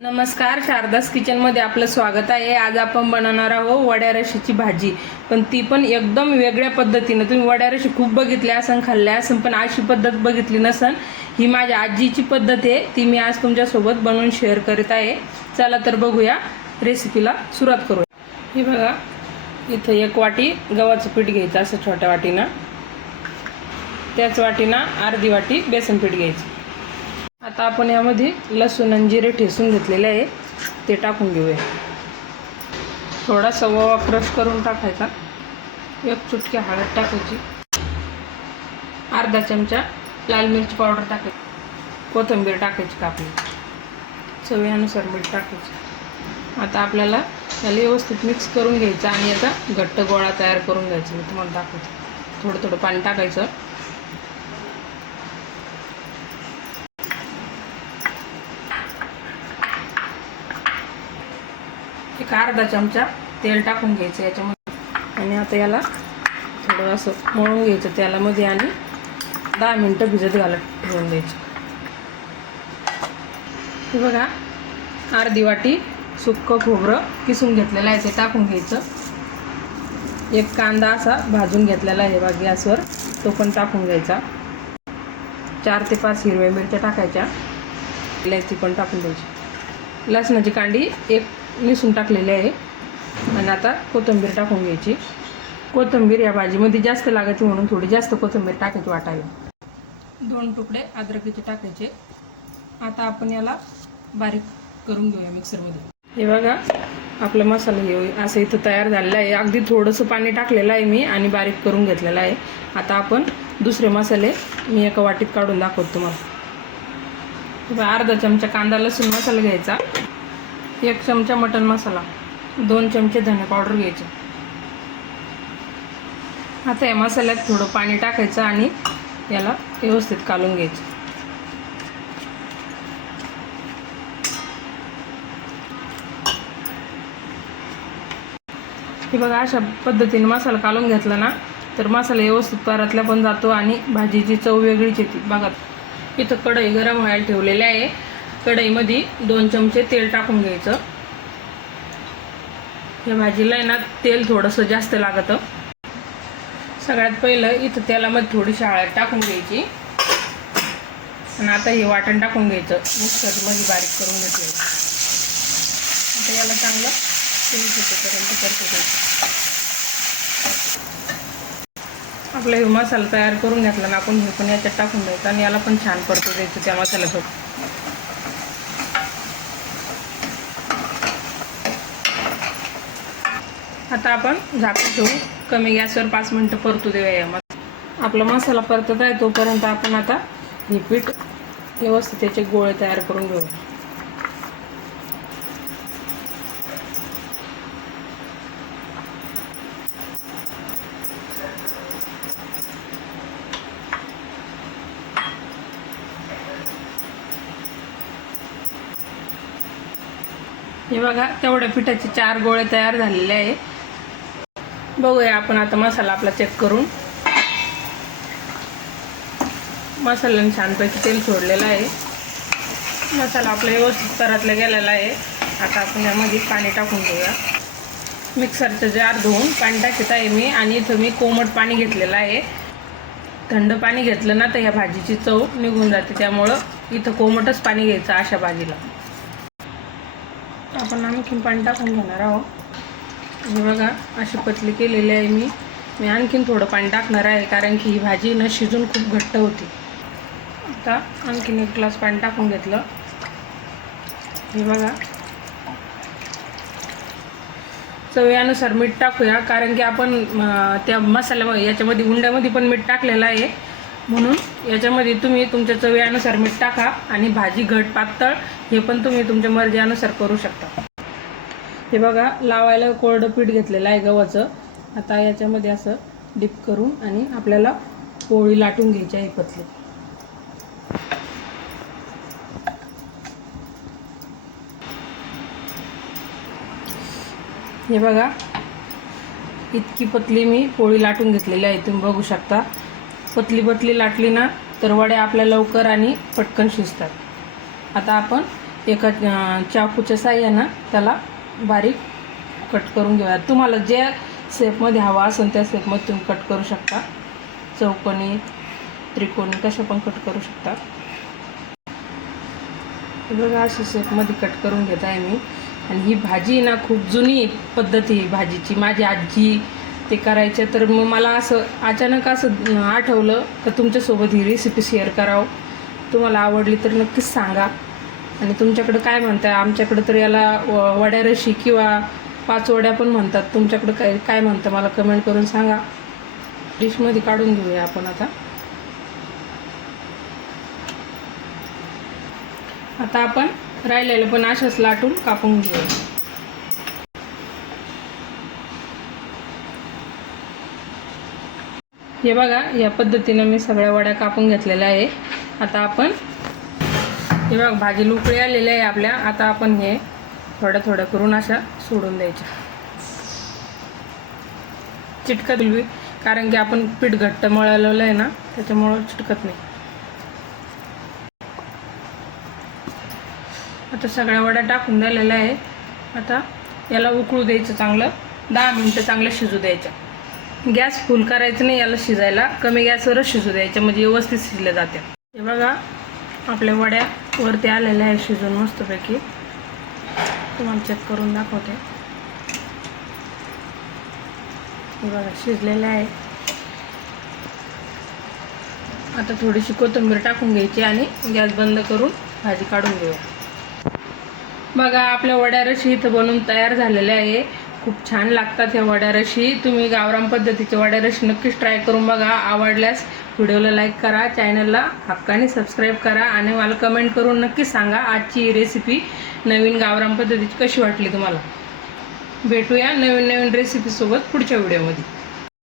नमस्कार शारदास किचनमध्ये आपलं स्वागत आहे. आज आपण बनवणार आहोत वड्या रशीची भाजी. पण ती पण एकदम वेगळ्या पद्धतीनं. तुम्ही वड्या रशी खूप बघितल्या असन खाल्ल्या असन पण अशी पद्धत बघितली नसन ही माझ्या आजीची पद्धत आहे. ती मी आज तुमच्यासोबत बनवून शेअर करीत आहे. चला तर बघूया रेसिपीला सुरुवात करूया. हे बघा इथं एक वाटी गव्हाचं पीठ घ्यायचं असं छोट्या वाटीनं. त्याच वाटीनं अर्धी वाटी बेसन पीठ घ्यायचं. आता आपण यामध्ये लसूण आणि जिरे ठेसून घेतलेले आहे. ते टाकून घेऊया. थोडा सवा क्रश करून टाकायचा. एक चुटकी हळद टाकायची. अर्धा चमचा लाल मिरची पावडर टाकायची. कोथिंबीर टाकायची कापली चवीनुसार मीठ टाकायचं. आता आपल्याला त्याला व्यवस्थित मिक्स करून घ्यायचं आणि याचा घट्ट गोळा तयार करून घ्यायचा. मी तुम्हाला दाखवते. थोडं थोडं पाणी टाकायचं. एक अर्धा चमचा तेल टाकून घ्यायचं याच्यामध्ये. आणि आता याला थोडं असं मळून घ्यायचं त्यालामध्ये आणि दहा मिनटं भिजत घालत ठेवून द्यायचं. हे बघा अर्धी वाटी सुक्कं खोबरं किसून घेतलेलं आहे ते टाकून घ्यायचं. एक कांदा असा भाजून घेतलेला आहे बा गॅसवर. तो पण टाकून घ्यायचा. चार ते पाच हिरव्या मिरच्या टाकायच्या. इलायची पण टाकून द्यायची. लसणाची कांडी एक निसून टाकलेले आहे. आणि आता कोथिंबीर टाकून घ्यायची. कोथिंबीर या भाजीमध्ये जास्त लागायची म्हणून थोडी जास्त कोथिंबीर टाकायची वाटायला. दोन तुकडे अद्रकीचे टाकायचे. आता आपण याला बारीक करून घेऊया मिक्सरमध्ये. हे बघा आपला मसाला हे असं इथं तयार झालेला आहे. अगदी थोडंसं पाणी टाकलेलं आहे मी आणि बारीक करून घेतलेलं आहे. आता आपण दुसरे मसाले मी एका वाटीत काढून दाखवतो तुम्हाला. अर्धा चमचा कांदा लसूण मसाला घ्यायचा. एक चमचा मटन मसाला दोन चमचे धने पावडर घ्यायचे. आता या मसाल्यात थोडं पाणी टाकायचं आणि याला व्यवस्थित कालून घ्यायचं. हे बघा अशा पद्धतीने मसाला कालून घेतला ना तर मसाला व्यवस्थित पारातल्या पण जातो आणि भाजीची चव वेगळीच येते. बघा इथं कढई गरम व्हायला ठेवलेली आहे. कढईमध्ये दोन चमचे तेल टाकून घ्यायचं. या भाजीला आहे ना तेल थोडंसं जास्त लागतं. सगळ्यात पहिलं इथं तेलामध्ये थोडीशी हळद टाकून घ्यायची. आणि आता हे वाटण टाकून घ्यायचं. मिक्सरमध्ये बारीक करून घेतलं आता याला चांगलं तेल सुटेपर्यंत आपला हे मसाला तयार करून घेतला ना आपण हे पण याच्यात टाकून द्यायचं आणि याला पण छान परतू द्यायचं त्या मसाल्यासोबत. आता आपण झाकून ठेवू. कमी गॅसवर पाच मिनटं परतू देऊया या आपला मसाला परतत आहे तोपर्यंत आपण आता हे पीठ व्यवस्थित त्याचे गोळे तयार करून घेऊ. हे बघा तेवढ्या पिठाचे चार गोळे तयार झालेले आहे. बघूया आपण आता मसाला आपला चेक करून. मसाल्याने छानपैकी तेल सोडलेलं आहे. मसाला आपला व्यवस्थित परतला गेलेला आहे. आता आपण यामध्ये पाणी टाकून घेऊया. मिक्सरचं जार धुवून पाणी टाकत आहे मी आणि इथं मी कोमट पाणी घेतलेलं आहे. थंड पाणी घेतलं ना तर ह्या भाजीची चव निघून जाते. त्यामुळं इथं कोमटच पाणी घ्यायचं अशा भाजीला. आपण आणखीन पाणी टाकून घेणार आहोत. हे बघा अशी पतली केलेली आहे मी. मी आणखीन थोडं पाणी टाकणार आहे कारण की ही भाजी न शिजून खूप घट्ट होती. आता आणखीन एक ग्लास पाणी टाकून घेतलं. हे बघा. चव्यानुसार मीठ टाकूया कारण की आपण त्या मसाल्या याच्यामध्ये उंड्यामध्ये पण मीठ टाकलेलं आहे. म्हणून याच्यामध्ये तुम्ही तुमच्या चवीनुसार मीठ टाका आणि भाजी घट पातळ हे पण तुम्ही तुमच्या मर्जीनुसार करू शकता. हे बघा लावायला कोरडं पीठ घेतलेलं आहे गव्हाचं. आता याच्यामध्ये असं डिप करून आणि आपल्याला पोळी लाटून घ्यायची आहे पतली हे बघा इतकी पतली मी पोळी लाटून घेतलेली आहे तुम्ही बघू शकता. पतली पतली लाटली ना तर वड्या आपल्या लवकर आणि पटकन शिजतात. आता आपण एका चाकूच्या साह्यानं त्याला बारीक कट करून घेऊया. तुम्हाला ज्या शेपमध्ये हवा असेल त्या शेपमध्ये तुम्ही कट करू शकता. चौकोनी त्रिकोणी कशा पण कट करू शकता. बघा अशी शेपमध्ये कट करून घेत आहे मी. आणि ही भाजी ना खूप जुनी पद्धती आहे भाजीची. माझी आजी ते करायचे तर मग मला असं अचानक असं आठवलं का तुमच्यासोबत ही रेसिपी शेअर करावं. तुम्हाला आवडली तर नक्कीच सांगा. आणि तुमच्याकडं काय म्हणताय? आमच्याकडं तर याला व- वड्या रशी किंवा पाच वड्या पण म्हणतात. तुमच्याकडं काय काय म्हणतं? मला कमेंट करून सांगा. डिशमध्ये काढून घेऊया आपण आता. आता आपण राहिलेलं पण अशाच लाटून कापून घेऊया. हे बघा या पद्धतीनं मी सगळ्या वड्या कापून घेतलेल्या आहे. आता आपण हे बघा भाजी लुकळी आलेली आहे आपल्या. आता आपण हे थोड्या थोड्या करून अशा सोडून द्यायच्या चिटकत बी कारण की आपण पीठ घट्ट मळलेलं आहे ना त्याच्यामुळं चिटकत नाही. आता सगळ्या वड्या टाकून झालेल्या आहे आता याला उकळू द्यायचं चांगलं. दहा मिनटं चांगलं शिजू द्यायचं. गॅस फुल करायचं नाही याला शिजायला. कमी गॅसवरच शिजू द्यायचं म्हणजे व्यवस्थित शिजल्या जाते हे बघा आपल्या वड्या वरती आलेलं आहे शिजून मस्तपैकी. तुम्हाला चेक करून दाखवते. बघा शिजलेलं आहे. आता थोडीशी कोथिंबीर टाकून घ्यायची आणि गॅस बंद करून भाजी काढून घेऊया बघा आपल्या वड्या रशी इथं बनवून तयार झालेल्या आहे. खूप छान लागतात ह्या वड्यारशी तुम्ही गावराम पद्धतीच्या वड्या रशी नक्कीच ट्राय करून बघा. आवडल्यास व्हिडिओला लाईक करा चॅनलला हक्काने सबस्क्राईब करा आणि मला कमेंट करून नक्कीच सांगा आजची ही रेसिपी नवीन गावराम पद्धतीची कशी वाटली तुम्हाला. भेटूया नवीन नवीन रेसिपीसोबत पुढच्या व्हिडिओमध्ये